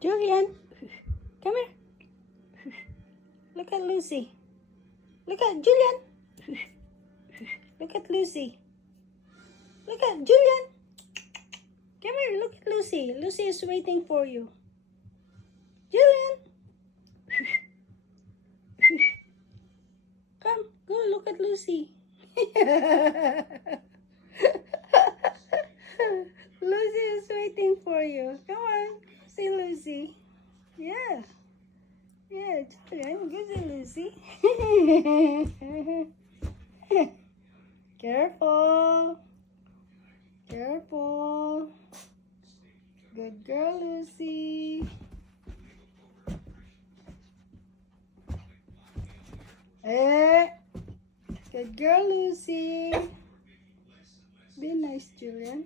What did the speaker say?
Julian, come here. Look at Lucy. Look at Julian. Look at Lucy. Look at Julian. Come here, look at Lucy. Lucy is waiting for you. Julian. Come, go look at Lucy. Lucy is waiting for you. Come on, see Lucy. Yeah. Yeah, Julian, go see Lucy. Careful. Careful. Good girl, Lucy. Good girl, Lucy. Be nice, Julian.